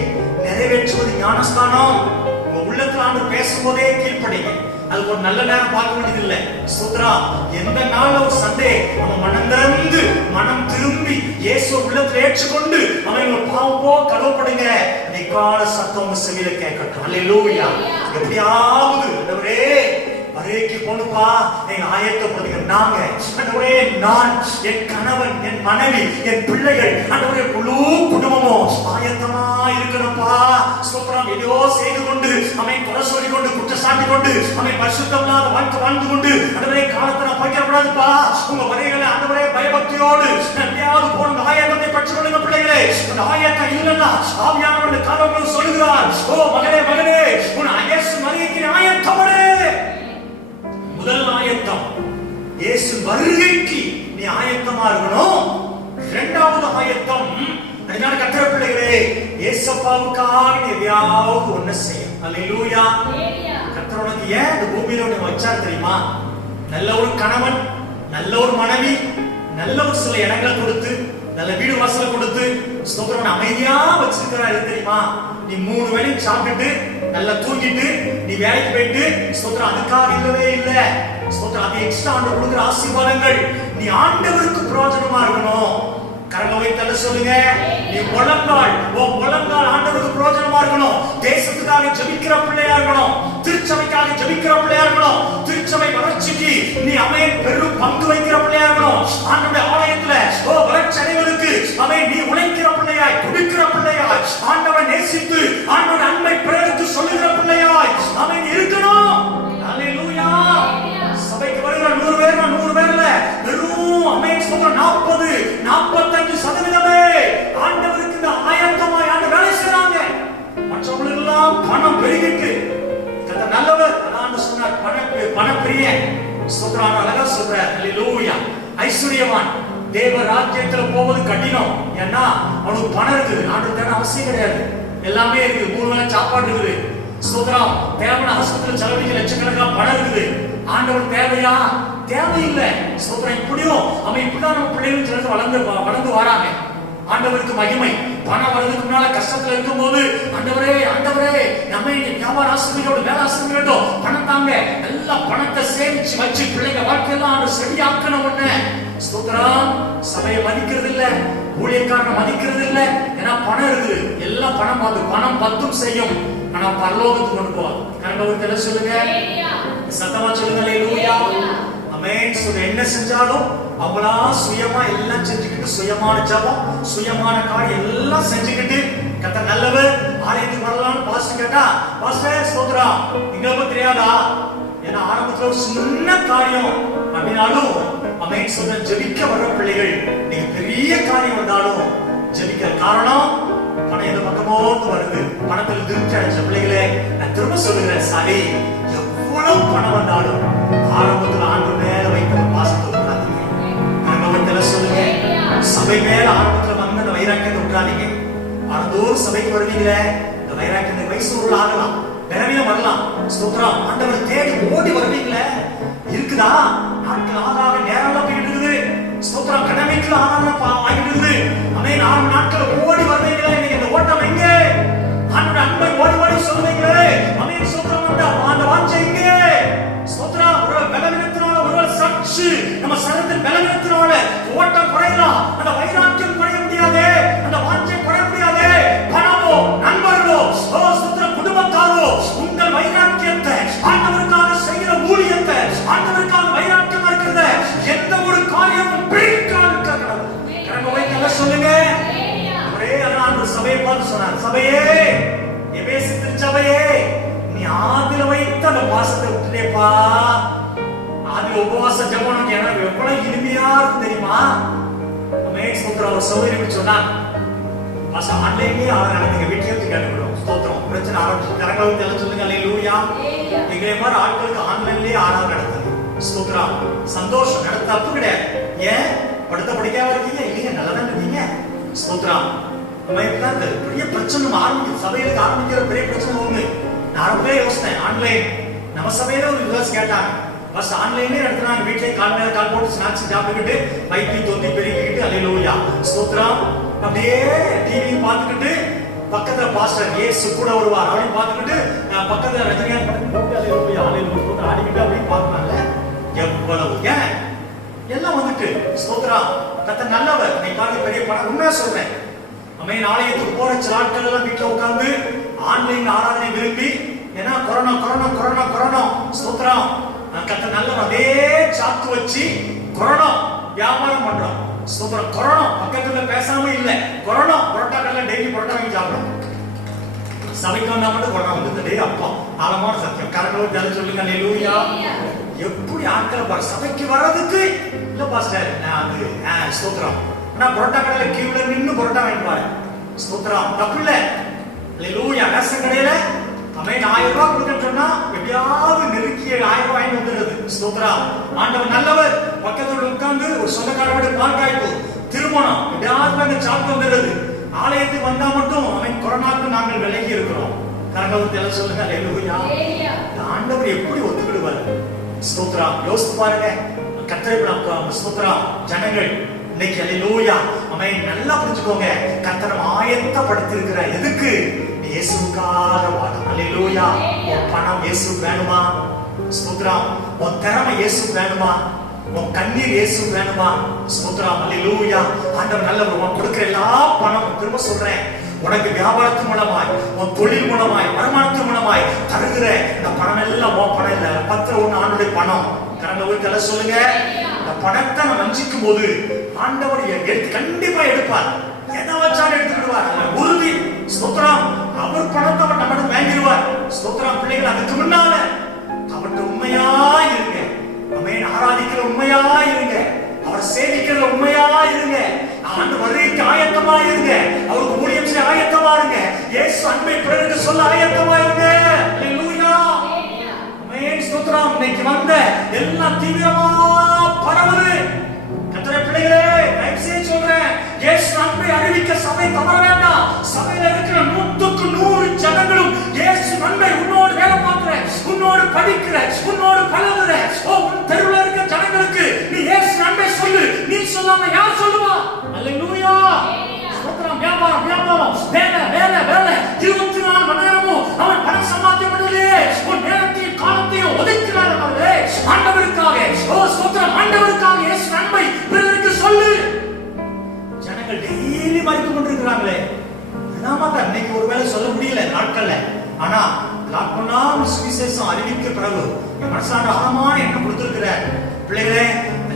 நிறைவேற்றுவது ஞானஸ்தானம். உங்க உள்ளத்துல ஆண்டு பேசும்போதே கீழ்ப்படிங்க. அதுக்கு ஒரு நல்ல நேரம் பார்க்க வேண்டியது இல்லை. ஸ்தோத்திரம். எந்த நாள் ஒரு சண்டே நம்ம மனம் திறந்து, மனம் திரும்பி இயேசு உள்ளத்துல ஏற்றுக்கொண்டு அவங்களை பாவம் போ கழுவப்படுங்க. எக்கால சத்தம் உங்க செவியில கேட்கட்டும். அல்லேலூயா. எப்படியாவது ஆண்டவரே வருகைக்கு போனுப்பா, எங்க ஆயத்தப்படுங்க. நாங்க ஆண்டவரே, நான், என் கணவன், என் மனைவி, என் பிள்ளைகள், ஆண்டவரே முழு குடும்பமும் ஆயத்தமா இருக்கணும்ப்பா. ஸ்தோத்திரம். ஏதோ செய்து கொண்டு அவன் குறை சொல்லி கொண்டு, குற்றச்சாட்டி கொண்டு, அவன் பரிசுத்தமில்லாத வாழ்க்கை வாழ்ந்து கொண்டு ஆண்டவரே காலத்தை நான் பறிக்கக்கூடாதுப்பா. உங்க வருகைகளை ஆண்டவரே பயபக்தியோடு எப்படியாவது போன ஆயத்தத்தை பற்றி கொள்ளுங்க பிள்ளைகளே. அந்த ஆயத்தம் இல்லைன்னா ஆவியானவர் காலங்கள் சொல்லுகிறார், ஓ மகனே மகனே, உன் இயேசு வருகைக்கு ஆயத்தப்படு. முதல் ஆயத்தம், இயேசு வருகைக்கு நீ ஆயத்தமா இருக்கணும். இரண்டாவது ஆயத்தம், அதனால கர்த்தர் பிள்ளைகளே, இயேசுவுக்காக எதையாவது ஒண்ணு செய்யும். அல்லேலூயா. கர்த்தர் உனக்கு ஏன் இந்த பூமியில உன்னை வச்சார் தெரியுமா? நல்ல ஒரு கணவன், நல்ல ஒரு மனைவி, நல்ல ஒரு சில இடங்களை கொடுத்து, நல்ல வீடு வாசலை கொடுத்து, ஸ்தோத்திரம் அமைதியா வச்சிருக்கிறாரு தெரியுமா? நீ 3 வேளை சாப்பிட்டு நல்லா தூங்கிட்டு நீ வேலைக்கு போயிட்டு, ஸ்தோத்திரம் அதுக்காக இல்லவே இல்ல. ஸ்தோத்திரம் அது எக்ஸ்ட்ரா ஆண்டவர் கொடுக்கிற ஆசீர்வாதங்கள். நீ ஆண்டவருக்கு பிரயோஜனமா இருக்கணும். கரங்களை வைத்து சொல்லுங்க, நீ முழங்கால் ஆண்டவருக்கு பிரயோஜனமா இருக்கணும். தேசத்துக்காக ஜெபிக்கிற பிள்ளையா இருக்கணும். திருச்சபைக்காக ஜெபிக்கிற பிள்ளையா இருக்கணும். திருச்சபை வளர்ச்சிக்கு நீ பெரும் பங்கு வைக்கிற பிள்ளையா இருக்கணும். ஆண்டவருடைய ஆலயத்துல வளர்ச்சி அடைவதற்கு நீ உழைக்கிற பிள்ளையாய், கொடுக்கிற பிள்ளையாய், ஆண்டவரை நேசித்து ஆண்டவருடைய அன்பை பிறருக்கு சொல்லுகிற பிள்ளையாய் இருக்கணும். அல்லேலூயா. சபைக்கு வருகிற 100 பேர் 100 பேர்ல வெறும் 40 45% ஆண்டவருக்கு இந்த ஆயத்தமாய் ஆண்டு வேலை செய்றாங்க. மற்றவங்களுக்கு எல்லாம் பணம் பெருகிட்டு, கர்த்தர் நல்லவர். அதான் சொன்னார், பணப்பிரியன். ஸ்தோத்திரம், அழகா சொல்றார். அல்லேலூயா. ஐஸ்வரியவான் தேவ ராஜ்யத்துல போவது கடினம். ஏன்னா அவனுக்கு பணம் இருக்குது. ஆண்டவர் தேட அவசியம் கிடையாது. எல்லாமே இருக்கு. 3 வேளை சாப்பாடு இருக்குது. ஸ்தோத்திரம். தேவன ஆஸ்பத்திரியில் செலவழிக்க லட்சக்கணக்கான பணம் இருக்குது. ஆண்டவர் தேவையா? தேவையில்லை. ஸ்தோத்திரம். இப்படியும் அவன் இப்படிதான் நம்ம பிள்ளைகள் சிலர் வளர்ந்து வராங்க. ஆண்டவருக்கு மகிமை. பணம் வர்றதுக்கு முன்னால கஷ்டத்துல இருக்கும் போது ஆண்டவரே நம்ம வியாபார ஆசிரியரோட வேலை ஆசிரியரோட பணம் தாங்க, எல்லா பணத்தை சேமிச்சு வச்சு பிள்ளைங்க வாழ்க்கையெல்லாம் ஆண்டு சரியாக்கணும். ஒண்ணு ஸ்தோத்திரம். சபையை மதிக்கிறது இல்ல, ஊழியக்காரனை மதிக்கிறது இல்ல. ஏன்னா பணம் இருக்குது. எல்லாம் பணம் பத்தும் செய்யும். ஆனா பரலோகத்துக்கு கொண்டு போவார். கரண்டவர்கிட்ட சொல்லுங்க, சத்தமா சொல்லுங்க. அல்லேலூயா. ஆமென். என்ன செஞ்சாலும் அவங்களா சுயமா எல்லாம் செஞ்சுக்கிட்டு, சுயமான ஜபம், சுயமான காரியம் எல்லாம் செஞ்சுக்கிட்டு, கர்த்தர் நல்லவர், ஆலயத்துக்கு வரலாம்னு பாஸ்டர் கேட்டா, பாஸ்டர் ஸ்தோத்திரம் எங்களை பத்தி தெரியாதா? ஏன்னா ஆரம்பத்துல ஒரு சின்ன காரியம் அப்படின்னாலும் ஆமென் சொல்ற ஜெபிக்க வர்ற பிள்ளைகள், நீங்க பெரிய காரியம் வந்தாலும் ஜெபிக்கிற காரணம் பணம் எந்த பக்கமோ வருது. பணத்தில் திருப்தி அடைஞ்ச பிள்ளைகளே, நான் திரும்ப சொல்லுகிறேன், சரி எவ்வளவு பணம் வந்தாலும் ஆரம்பத்தில் ஆண்டு மேல வைக்கிற பாசத்தை விட்டுறாதீங்க. சொல்லுங்க, சபை மேல ஆரம்பத்தில் வந்து அந்த வைராக்கியத்தை விட்டுறாதீங்க. ஆனந்தோறும் சபைக்கு வருவீங்களே, இந்த வைராக்கியத்தை வயசூரில் ஆகலாம், பிறவியும் வரலாம். ஸ்தோத்திரம். ஆண்டவர் தேடி ஓடி வருவீங்களே, இருக்குதா? நாட்கள் ஆகாக நேரம் போயிட்டு இருக்குது. ஸ்தோத்திரம். கடமைக்குள்ள ஆகிட்டு இருக்குது. அமே 4 நாட்கள் ஓடி வருவீங்களே, நீங்க இந்த ஓட்டம் எங்கே? ஆண்டோட அன்பை ஓடி சொல்லுவீங்களே, அமே ஸ்தோத்திரம். அந்த வாஞ்சை எங்கே? ஸ்தோத்திரம். ஒரு பலவீனத்தினால, ஒரு சக்தி நம்ம சரீரத்தின் பலவீனத்தினால ஓட்டம் குறையலாம். அந்த வைராக்கியம் குறைய முடியாது, அந்த வாஞ்சை குறைய முடியாது. பணமோ, நண்பர்களோ, ஸ்தோத்திரம், குடும்பத்தாரோ உங்கள் வைராக்கியத்தை, ஆண்டவருக்காக செய்கிற ஊழியத்தை, ஆண்டவருக்காக வைராக்கியமா இருக்கிறத எந்த ஒரு காரியமும் பிடிக்காது. சொல்லுங்க. ஒரே ஆண்டு சபையை பார்த்து சொன்னார், சபையே, எபேசு திருச்சபையே, நீ ஆதில வைத்த அந்த பாசத்தை விட்டுட்டேப்பா. ஆதி உபவாச ஜெபம் எனக்கு எவ்வளவு இனிமையா இருக்கும் தெரியுமா? ஒரு சௌகரியம் சொன்னார், ஆன்லைன்லயே நடத்துங்க, வீட்லயே கேட்டுக்கிறோம். ஸ்தோத்திரம். பிரச்சனை ஆரம்பிச்சு கரங்களை எல்லாம் சொல்லுங்க. அல்லேலூயா. எங்களை மாதிரி ஆட்களுக்கு ஆன்லைன்லயே ஆராதனை நடத்துங்க. ஸ்தோத்திரம். சந்தோஷம். நடத்த தப்பு கிடையாது. ஏன் படிக்காம இருக்கீங்க? இல்லைங்க, நல்லதான் இருக்கீங்க. ஸ்தோத்திரம். பெரிய பிரச்சனை ஆரம்பிக்குது. சபையிலுக்கு ஆரம்பிக்கிற பெரிய பிரச்சனை ஒண்ணு. நான் ஆரம்பத்திலே யோசித்தேன், ஆன்லைன் நம்ம சபையில ஒரு யூஸ் கேட்டாங்க. ஃபர்ஸ்ட் ஆன்லைன்லயே நடத்துறாங்க. வீட்லயே கால் மேல கால் போட்டு ஸ்நாக்ஸ் சாப்பிட்டுக்கிட்டு பைக்கி தொந்தி பெருகிக்கிட்டு, அல்லேலூயா ஸ்தோத்திரம். அப்படியே டிவி பார்த்துக்கிட்டு பக்கத்துல பாஸ்டர் இயேசு கூட வருவார் அப்படின்னு பார்த்துக்கிட்டு, பக்கத்துல ரஜினிகாந்த் போட்டு அல்லேலூயா அல்லேலூயா ஆடிக்கிட்டு அப்படியே பார்க்கறாங்க. எவ்வளவு ஏன் எல்லாம் வந்துட்டு ஸ்தோத்திரம். கர்த்தர் நல்லவர். நீ பாருங்க, பெரிய பணம். உண்மையா சொல்றேன், அமேன். ஆலயத்துக்கு போற சில ஆட்கள் எல்லாம் வீட்டுல உட்கார்ந்து ஆன்லைன் ஆராதனை விரும்பி, ஏன்னா கொரோனா ஸ்தோத்திரம். கர்த்தர் நல்லவர். அதே சாத்து வச்சு கொரோனா வியாபாரம் பண்றோம். ஸ்தோத்திரம். கொரோனா பக்கத்துல பேசாம இல்ல. கொரோனா புரோட்டாக்கள்ல டெய்லி புரோட்டா வாங்கி சாப்பிடுறோம். சபைக்கு வந்தா மட்டும் கொரோனா வந்து அப்பா ஆழமான சத்தியம். கரங்களோட சொல்லுங்க. அல்லேலூயா. எப்படி ஆட்கள் பாரு சபைக்கு வர்றதுக்கு இல்ல பாஸ்டர் அது ஸ்தோத்திரம். ஆனா புரோட்டா கடையில கியூல நின்னு புரோட்டா வாங்கிப்பாரு. ஸ்தோத்திரம். தப்பு இல்ல. அல்லேலூயா. ரேஷன் கடையில அமேன் 1000 ரூபாய் கொடுக்கன்னு சொன்னா எப்படியாவது நெருக்கி 1000 ரூபாய் வாங்கி வந்துடுது. ஸ்தோத்திரம். ஆண்டவர் நல்லவர். பக்கத்துல உட்கார்ந்து ஒரு சொந்தக்காரரோட பால் காய்ப்பு திரும்ப போனோம். எப்படியாவது அங்க சாப்பிட்டு வந்துடுறது. ஆலயத்துக்கு வந்தா மட்டும் அவன் கொரோனாக்கு நாங்கள் விலகி இருக்கிறோம். கரங்களை சொல்லுங்க. அல்லேலூயா. ஆண்டவர் எப்படி ஒத்துக்கிடுவார்? ஸ்தோத்திரம். யோசித்து பாருங்க. கர்த்தரை ஸ்தோத்திரம். ஜனங்கள் இன்னைக்கு அல்லேலூயா. அவன் நல்லா புரிஞ்சுக்கோங்க. கர்த்தர் ஆயத்தப்படுத்தி இருக்கிற எதுக்கு? இயேசுவுக்காக வாழும். அல்லேலூயா. உன் பணம் இயேசுவுக்கு வேணுமா? ஸ்தோத்திரம். உன் திறமை இயேசுவுக்கு வேணுமா? உன் கண்ணீர் இயேசுவுக்கு வேணுமா? ஸ்தோத்திரம். அல்லேலூயா. ஆண்டவர் நல்லவர். உன் கொடுக்கிற எல்லா பணம், திரும்ப சொல்றேன், உனக்கு வியாபாரத்து மூலமாய், உன் தொழில் மூலமாய், வருமானத்து மூலமாய் தருகிற இந்த பணம் எல்லாம் உன் பணம் இல்ல. 10 ஆண்டுடைய பணம். கடந்த சொல்லுங்க. இந்த பணத்தை நம்ம வஞ்சிக்கும் போது ஆண்டவர் கண்டிப்பா எடுப்பார். எதை வச்சாலும் எடுத்துக்கிடுவார். உறுதி. ஸ்தோத்திரம். அவர் பணத்தை அவர் நம்மகிட்ட வாங்கிடுவார். ஸ்தோத்திரம். பிள்ளைகள் அதுக்கு முன்னால அவர்கிட்ட உண்மையா இருங்க. அவன் ஆராதிக்கிற உண்மையா இருங்க. அவர் சேவிக்கிற உண்மையா இருங்க. ஆண்டு வருகைக்கு ஆயத்தமா இருங்க. அவருக்கு ஊழியம் செய்ய ஆயத்தமா இருங்க. இயேசு அன்பை பிறருக்கு சொல்ல ஆயத்தமா இருங்க. அல்லேலூயா. ஆமென். ஸ்தோத்திரம். இன்னைக்கு வந்த எல்லாம் தீவிரமா பரவுது. கர்த்தருடைய பிள்ளைகளே, தயவுசெய்து சொல்றேன், இயேசு அன்பை அறிவிக்க சபை தவற வேண்டாம். சபையில இருக்கிற 100க்கு 100 ஜனங்களும் இயேசு அன்பை உன்னோடு வேலை பார்க்கிற, உன்னோடு படிக்கிற, உன்னோடு பழகுற, உன் தெருவில் இருக்கிற ஜனங்களுக்கு நீ இயேசு அன்பை சொல்லு. நீ சொல்லாம யார் சொல்லுவா? அல்லேலூயா. ஸ்தோத்திரம். வியாபாரம் வியாபாரம், வேலை வேலை வேலை, 24 மணி நேரமும் அவன் பணம் சம்பாதிக்க முடியலையே. உன் நேரத்தையும் காலத்தையும் ஒதுக்கிறார்களே ஆண்டவருக்காக. ஸ்தோத்திரம். ஆண்டவருக்காக இயேசு அன்பை பிறருக்கு சொல்லு. ஜனங்கள் டெய்லி மறித்து கொண்டிருக்கிறாங்களே. இன்னைக்கு ஒருவேளை சொல்ல முடியல நாட்கள்ல. ஆனா லாக்டவுன் சுவிசேஷம் அறிவிக்க பிறகு என் மனசான ஆழமான எண்ணம் கொடுத்திருக்கிற பிள்ளைகளே,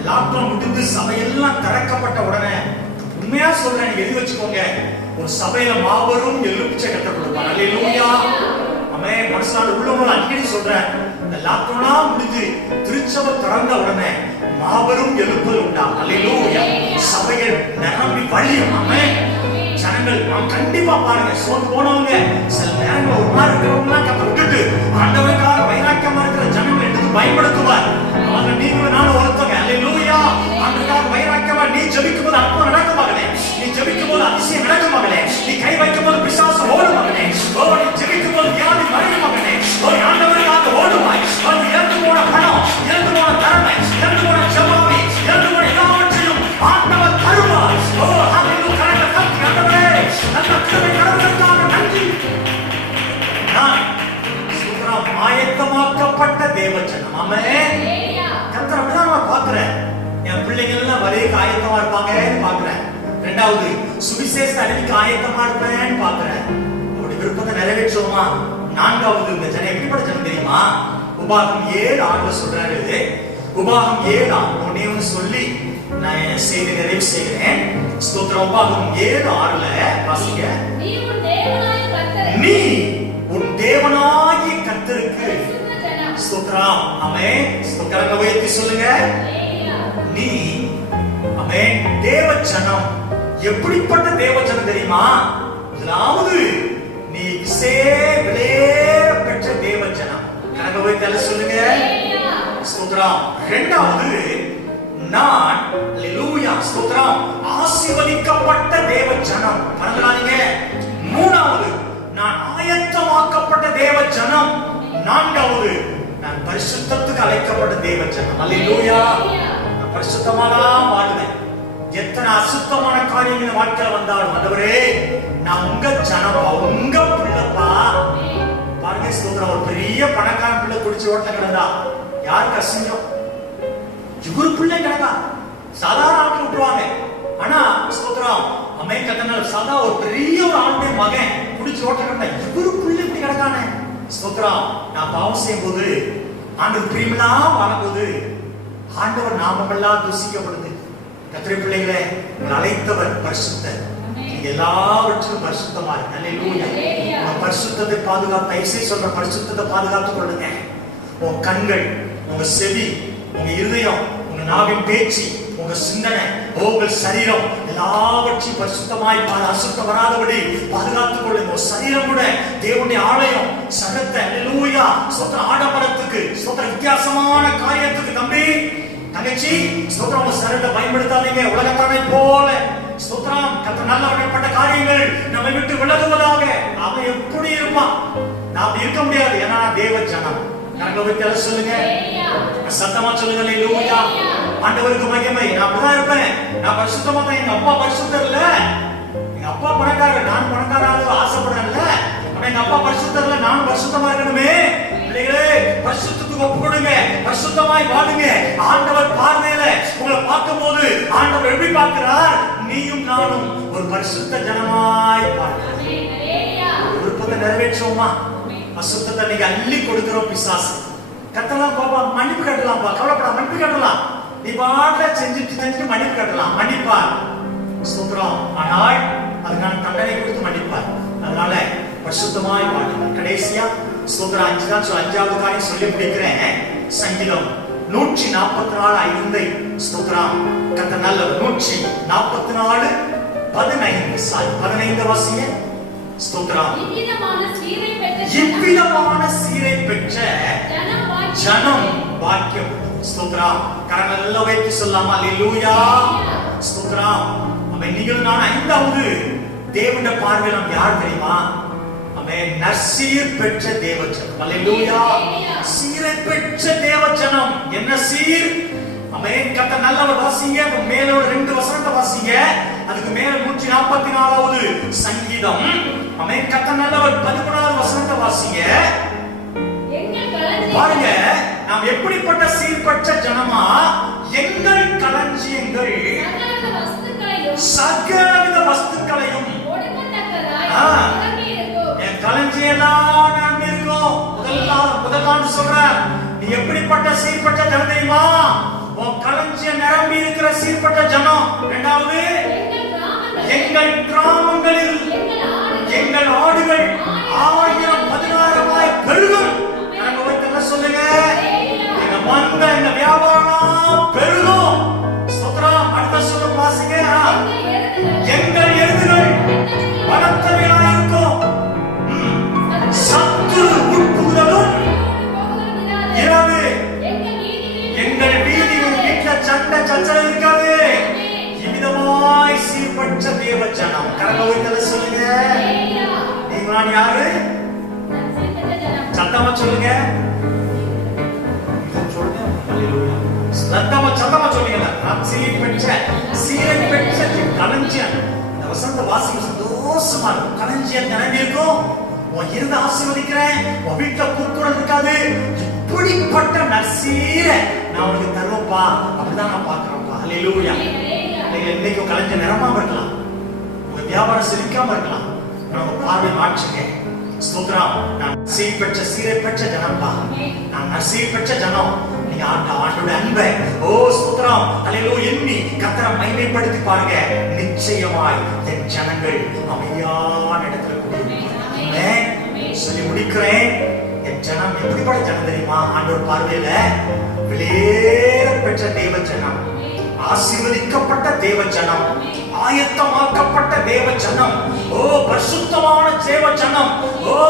லாக்டவுன் முடிந்து சபையெல்லாம் திறக்கப்பட்ட உடனே உண்மையா சொல்றேன், எழுதி வச்சுக்கோங்க, ஒரு சபையில மாபெரும் எழுப்பிச்சை கட்ட கொடுப்பாங்க. அல்லேலூயா. ஆமென். மனசான உள்ளவங்க அடிக்கடி சொல்றேன், இந்த லாக்டவுனா முடிஞ்சு திருச்சபை திறந்த உடனே மாபெரும் எழுப்புதல் உண்டா. அல்லேலூயா. சபைகள் நிரம்பி வழியும். ஆமென். ஜனங்கள் கண்டிப்பா பாருங்க, சோர்ந்து போனவங்க, சில நேரங்கள் ஒரு மாதிரி இருக்கிறவங்க கத்த விட்டுட்டு ஆண்டவருக்காக வைராக்கியமா இருக்கிற ஜனங்களை எடுத்து பயன்படுத்துவார். அவங்க நீங்களும் நானும் ஒருத்தவங்க. அல்லேலூயா. ஆண்டவருக்காக வைராக்கியமா நீ ஜெபிக்கும் போது அற்புதம் நடக்கும் மகனே. நீ ஜெபிக்கும் போது அதிசயம் நடக்கும் மகனே. நீ கை வைக்கும் போது பிசாசு ஓடும் மகனே. நீ ஜெபிக்கும் போது வியாதி மறையும் மகனே. ஆண்டவருக்காக ஓடுவாய். அது இறந்து போன பணம், இறந்து போன திறமை, இறந்து போன ஜெபமாவி, இறந்து போன எல்லாவற்றையும் ஆண்டவர் தருவார். ஆயத்தமாக்கப்பட்ட தேவஜனம். ஆமென். கர்த்தர் அப்படிதான் நான் பார்க்கிறேன். என் பிள்ளைகள் எல்லாம் வரைக்கு ஆயத்தமா இருப்பாங்கன்னு பார்க்கிறேன். இரண்டாவது, சுவிசேஷ அறிவிக்க ஆயத்தமா இருப்பேன்னு பார்க்கிறேன். அவருடைய விருப்பத்தை நிறைவேற்றுவோமா? நான்காவது, இந்த ஜனம் எப்படிப்பட்ட ஜனம் தெரியுமா? உபாகம் 7:6 சொல்றாரு. உபாகம் 7:6 சொல்லி நான் செய்தி நிறைவு செய்கிறேன். ஸ்தோத்திரம். உபாகம் 7:6 வாசிங்க. நீ உன் தேவனாகிய கர்த்தருக்கு ஸ்தோத்திரம். ஆமென். ஸ்தோத்திரங்களை உயர்த்தி சொல்லுங்க. நீ ஆமென் தேவஜனம். எப்படிப்பட்ட தேவஜனம் தெரியுமா? முதலாவது, நீ விலையேற பெற்ற தேவஜனம். கரங்களை உயர்த்தி சொல்லுங்க. ஸ்தோத்திரம். இரண்டாவது, நான் அல்லேலூயா ஸ்தோத்திரம் ஆசீர்வதிக்கப்பட்ட தேவஜனம். பரங்களானீங்க. மூணாவது, நான் ஆயத்தமாக்கப்பட்ட தேவஜனம். நான்காவது, நான் பரிசுத்தத்துக்கு அழைக்கப்பட்ட தேவஜனம். அல்லேலூயா. நான் பரிசுத்தமாக வாழ்வேன். எத்தனை அசுத்தமான காரியங்கள் வாழ்க்கையில வந்தாலும் ஆண்டவரே, நான் உங்க ஜனம், உங்க பிள்ளைப்பா. பாருங்க ஸ்தோத்திரம். ஒரு பெரிய பணக்காரன் பிள்ளை குடிச்சு ஓட்ட கிடந்தா யாருக்கு அசிங்கம்? இவரு பிள்ளை கிடக்கா சாதாரண ஆட்கள் விட்டுருவாங்க. ஆனா ஸ்தோத்திரம் அமெரிக்கா சதா ஒரு பெரிய ஒரு ஆளுடைய மகன் குடிச்சு ஓட்ட கிடந்தா இவரு பிள்ளை இப்படி கிடக்கானே. ஸ்தோத்திரம். நான் பாவம் செய்யும் போது ஆண்டவர் பிரியமெல்லாம் வாழும்போது ஆண்டவர் நாமெல்லாம் தூசிக்கப்படுது. கர்த்தருடைய பிள்ளைகளே, அழைத்தவர் பரிசுத்தர். நீங்க எல்லாவற்றிலும் பரிசுத்தமா இருக்கு. அல்லேலூயா. உங்க பரிசுத்தத்தை பாதுகாத்து, தயவுசெய்து சொல்ற பரிசுத்தத்தை பாதுகாத்துக் கொள்ளுங்க. உங்க கண்கள், உங்க செவி, உங்க இருதயம், உங்க நாவின் பேச்சு, உங்க சிந்தனை, உங்கள் சரீரம் எல்லாவற்றையும் பரிசுத்தமாய் அசுத்தம் வராதபடி பாதுகாத்துக் கொள்ளுங்க. உங்க சரீரம் கூட தேவனுடைய ஆலயம். சகத்தை அல்லேலூயா ஸ்தோத்திர ஆடம்பரத்துக்கு, ஸ்தோத்திர வித்தியாசமான காரியத்துக்கு தம்பி தங்கச்சி ஸ்தோத்திரம் உங்க சரீரத்தை பயன்படுத்தாதீங்க. உலகத்தானை போல ஸ்தோத்திரம். கர்த்தர் நல்லவர்கள்பட்ட காரியங்கள் நம்மை விட்டு விலகுவதாக. அவன் எப்படி இருப்பான்? நான் அப்படி இருக்க முடியாது. ஏன்னா தேவ ஜனம். கரங்களை சொல்லுங்க, சத்தமா சொல்லுங்க. அல்லேலூயா. ஆண்டவருக்கு மகிமை. நான் அப்படிதான் இருப்பேன். நான் பரிசுத்தமா தான். எங்க அப்பா பரிசுத்தர் இல்ல. எங்க அப்பா பணக்காரர், நான் பணக்காரராக ஆசைப்படுறேன்ல. ஆனா எங்க அப்பா பரிசுத்தர் இல்ல, நான் பரிசுத்தமா இருக்கணுமே. பிள்ளைகளே, பரிசுத்தத்துக்கு ஒப்பு கொடுங்க, பரிசுத்தமாய் வாழுங்க. ஆண்டவர் பார்வையில உங்களை பார்க்கும்போது ஆண்டவர் எப்படி பார்க்கிறார்? நீயும் நானும் ஒரு பரிசுத்த ஜனமாய் பார்க்கிறோம். விருப்பத்தை நிறைவேற்றுவோமா? அசுத்தத்தை நீங்க அள்ளி கொடுக்கிறோம் பிசாசு. கத்தலாம் பாப்பா, மன்னிப்பு கட்டலாம்ப்பா, கவலைப்படா, மன்னிப்பு கட்டலாம். நீ பாட்டுல செஞ்சுட்டு மன்னிப்பு கட்டலாம், மன்னிப்பார். ஸ்தோத்திரம். ஆனால் அதுக்கான தண்டனை கொடுத்து மன்னிப்பார். அதனால பரிசுத்தமாய் வாழுங்க. கடைசியா ஸ்தோத்திரம் 5வது காரியம் சொல்லி முடிக்கிறேன். சங்கீதம் 144:5 ஸ்தோத்திரம். கர்த்தர் நல்லவர். 144:15 15 வாசிங்க. ஸ்தோத்திரம். இவ்விதமான சீரை பெற்ற ஜனம் பாக்கியம். ஸ்தோத்திரம். கரங்கள் எல்லாம் வைத்து சொல்லலாமா? அல்லேலூயா. ஸ்தோத்திரம். நீங்கள் நான் 5வது தேவனுடைய பார்வையில் நாம் யார் தெரியுமா? நற்சீர் பெற்ற தேவஜனம். அல்லேலூயா. சீரை பெற்ற தேவஜனம். என்ன சீர்? ஆமென். கர்த்தர் நல்லவர். வாசிங்க, மேலோட 2 வசனத்தை வாசிங்க. அதுக்கு மேல 144வது சங்கீதம். ஆமென். கர்த்தர் நல்லவர் 13வது வசனத்தை வாசிங்க. பாருங்க, நாம் எப்படிப்பட்ட சீர் பெற்ற ஜனமா? எங்கள் களஞ்சியங்கள் சகலவித வஸ்துக்களையும் களஞ்சியெல்லாம் நான் இருக்கோம். முதலாண்டு சொல்ற, நீ எப்படிப்பட்ட சீர்பட்ட ஜனம் தெரியுமா? உன் களஞ்சிய நிரம்பி இருக்கிற சீர்பட்ட ஜனம். 2வது, எங்கள் கிராமங்களில் எங்கள் ஆடுகள் 1000-16 பெருகும். சொல்லுங்க, எங்க மந்த எங்க வியாபாரம் பெருகும். ஸ்தோத்திரம். அடுத்த சொல்ல வாசிங்க. எங்கள் எருதுகள் வளர்த்தவையா இருக்கும். சத்து உட்புகுதலும் இரவு. எங்கள் வீதியில் வீட்டுல சண்டை சச்சரவு இருக்காது. இவ்விதமாய் சீர்பற்ற தேவ ஜனம். கரங்களை சொல்லுங்க. நீங்க நான் யாரு? சத்தமா சொல்லுங்க. சத்தமா சொல்லுங்க. நான் சீரை பெற்ற களஞ்சியம். இந்த வசனத்தை வாசிக்க சந்தோஷமா இருக்கும். களஞ்சியம் நிரம்பி இருக்கும். உன் இருந்து ஆசீர்வதிக்கிறேன். உன் வீட்டுல கூக்குரல் இருக்காது. இப்படிப்பட்ட நற்சீரை நான் உனக்கு தருவேன்ப்பா. அப்படிதான் நான் பாக்குறேன்ப்பா. அல்லேலூயா. இன்னைக்கு களஞ்சியம் நிரம்பாம இருக்கலாம். உங்க வியாபாரம் செழிக்காம இருக்கலாம். உங்க பார்வை மாற்றுங்க. ஸ்தோத்திரம். நான் சீரை பெற்ற ஜனம்பா. நான் நற்சீர் பெற்ற ஜனம். நீங்க ஆண்டோட அன்பை ஸ்தோத்திரம் அல்லேலூயா எண்ணி கர்த்தரை மகிமைப்படுத்தி பாருங்க. நிச்சயமாய் என் ஜனங்கள் அமைதியான இடத்துல சொல்லி முடிக்கிறேன். என் ஜனம் எப்படிப்பட்ட ஜனம் தெரியுமா? ஆண்டவர் பார்வையில விலையேற பெற்ற தேவ ஜனம், ஆசீர்வதிக்கப்பட்ட தேவ ஜனம், ஆயத்தமாக்கப்பட்ட தேவ ஜனம். பரிசுத்தமான தேவ ஜனம்.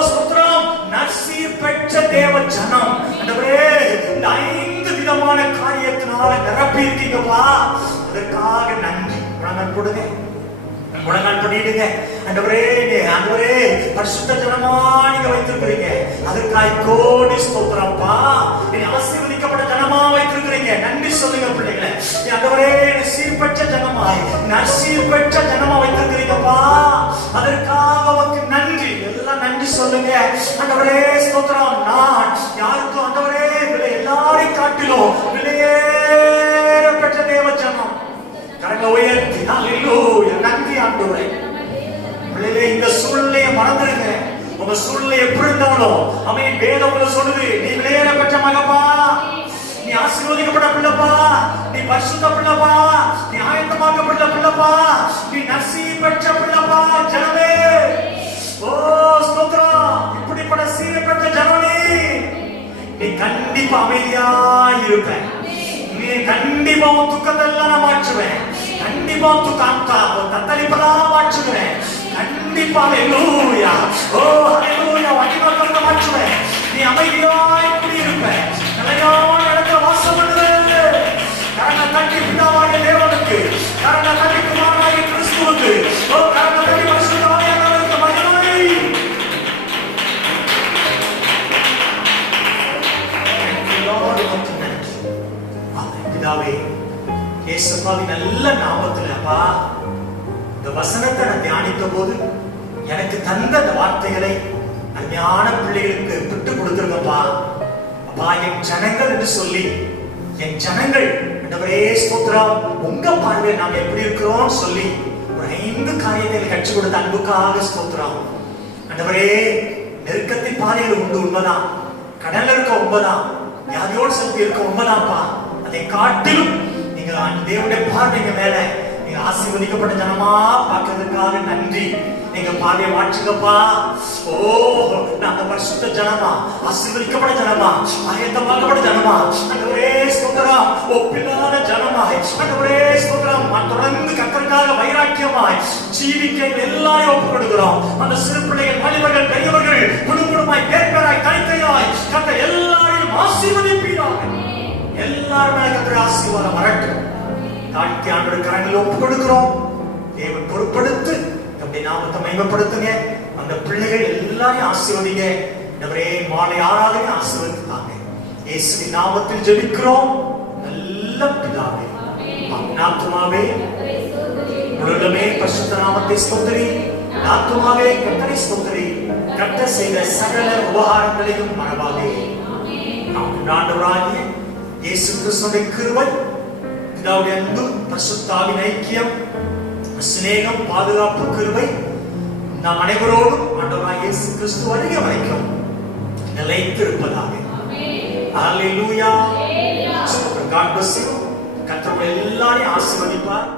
ஸ்தோத்திரம். நற்சீர் பெற்ற தேவ ஜனம். ஆண்டவரே, இந்த 5 விதமான காரியத்தினால நிரப்பி இருக்கீங்கப்பா. அதற்காக நன்றி. முழங்கால் போடுங்க, முழங்கால் பண்ணிடுங்க. ஆண்டவரே, பரிசுத்த ஜனமா நீங்க வைத்திருக்கிறீங்க. அதற்காக கோடி ஸ்தோத்திரம்ப்பா. நீ ஆசீர்வதிக்கப்பட்ட ஜனமா வைத்திருக்கிறீங்க. நன்றி சொல்லுங்க பிள்ளைகளே. ஆண்டவரே, சீர்பெற்ற ஜனமாய் நற்சீர் பெற்ற ஜனமா வைத்திருக்கிறீங்கப்பா. அதற்காக உமக்கு நன்றி. எல்லாம் நன்றி சொல்லுங்க. ஆண்டவரே ஸ்தோத்திரம். நான் யாருக்கும் ஆண்டவரே எல்லாரையும் காட்டிலும் விலையேற பெற்ற தேவ ஜனம். கரங்களை உயர்த்தி அல்லேலூயா நன்றி ஆண்டவரே. பிள்ளைகளே, இந்த சூழ்நிலையை மறந்துடுங்க. உங்க சூழ்நிலை எப்படி இருந்தாலும் அவன் வேதம் சொல்லுது, நீ விலையேற பெற்ற மகப்பா, நீ ஆசீர்வதிக்கப்பட்ட பிள்ளைப்பா, நீ பரிசுத்த பிள்ளைப்பா, நீ ஆயத்தமாக்கப்பட்ட பிள்ளைப்பா, நீ நற்சீர் பெற்ற பிள்ளைப்பா. ஜனமே, ஸ்தோத்திரம். இப்படிப்பட்ட சீரை பெற்ற ஜனமே, நீ கண்டிப்பா அமைதியா இருப்ப. நீ கண்டிப்பா உன் துக்கத்தெல்லாம் நான் மாற்றுவேன். கண்டிப்பா தத்தளிப்பதான் மாற்றுவேன். கண்டிப்பா அல்லேலூயா. அல்லேலூயா. வழிநடத்த மாற்றுவேன். நீ அமைதியாய் குடியிருப்ப. நிலையான இடத்துல வாசம் பண்ணுவேன். கரண தட்டி பிதாவாகிய தேவனுக்கு, கரண தட்டி குமாரனாகிய கிறிஸ்துவுக்கு பிதாவே, இயேசுவின் நல்ல நாமத்துல அப்பா, இந்த வசனத்தை நான் தியானித்த போது எனக்கு தந்த அந்த வார்த்தைகளை அருமையான பிள்ளைகளுக்கு விட்டு கொடுத்துருங்கப்பா. அப்பா, என் ஜனங்கள் என்று சொல்லி, என் ஜனங்கள் ஆண்டவரே ஸ்தோத்திரம், உங்க பார்வையில் நாம் எப்படி இருக்கிறோம் சொல்லி ஒரு 5 காரியத்தை கற்றுக் கொடுத்த அன்புக்காக ஸ்தோத்திரம். ஆண்டவரே, நெருக்கத்தின் பாதைகள் உண்டு, உண்மைதான். கடல்ல இருக்க உண்மைதான், வியாதியோடு செலுத்தி இருக்க உண்மைதான்ப்பா. அதை காட்டிலும் நீங்க தேவனுடைய பார்வைங்க மேல நீங்க ஆசீர்வதிக்கப்பட்ட ஜனமா பார்க்கிறதுக்காக நன்றி. நீங்க பார்வையை மாற்றுங்கப்பா. ஓ, நாங்க பரிசுத்த ஜனமா, ஆசீர்வதிக்கப்பட்ட ஜனமா, ஆயத்தமாக்கப்பட்ட ஜனமா, ஆண்டவரே ஸ்தோத்திரம், ஒப்பில்லாத ஜனமாய், ஆண்டவரே ஸ்தோத்திரம், தொடர்ந்து கர்த்தருக்காக வைராக்கியமாய் ஜீவிக்க எல்லாரையும் ஒப்புக் கொடுக்கிறோம். அந்த சிறு பிள்ளைகள், வாலிபர்கள், பெரியவர்கள், குடும்பமாய், பேர்பேராய், தனித்தையாய் கர்த்தர் எல்லாரையும் ஆசீர்வதிப்பீராக. எல்லாரும் மேல கர்த்தர் ஆசீர்வாதம் வரட்டும். தாழ்த்தி ஆண்டவர் கரங்களில் ஒப்புக் கொடுக்கிறோம். தேவன் பொறுப்படுத்து நம்முடைய நாமத்தை மகிமைப்படுத்துங்க. அந்த பிள்ளைகள் எல்லாரையும் ஆசீர்வதிங்க. ஆண்டவரே, மாலை ஆராதனை ஆசீர்வதித்தாங்க. இயேசுவின் நாமத்தில் ஜெபிக்கிறோம் நல்ல பிதாவே. ஆத்துமாவே முழுவதுமே பரிசுத்த நாமத்தை ஸ்தோத்திரி. ஆத்துமாவே கர்த்தரை ஸ்தோத்திரி. கர்த்தர் செய்த சகல உபகாரங்களையும் மறவாதே. ஆண்டவராகிய இயேசு கிறிஸ்துவின் கிருபை, பிதாவுடைய அன்பு, பரிசுத்த ஆவியின் ஐக்கியம், சிநேகம், பாதுகாப்பு, கிருபை நாம் அனைவரோடும் ஆண்டவராகிய இயேசு கிறிஸ்து வருகிற வரைக்கும் நிலைத்திருப்பதாக. ஹல்லேலூயா. God bless you. கர்த்தர் எல்லாரையும் ஆசீர்வதிப்பார்.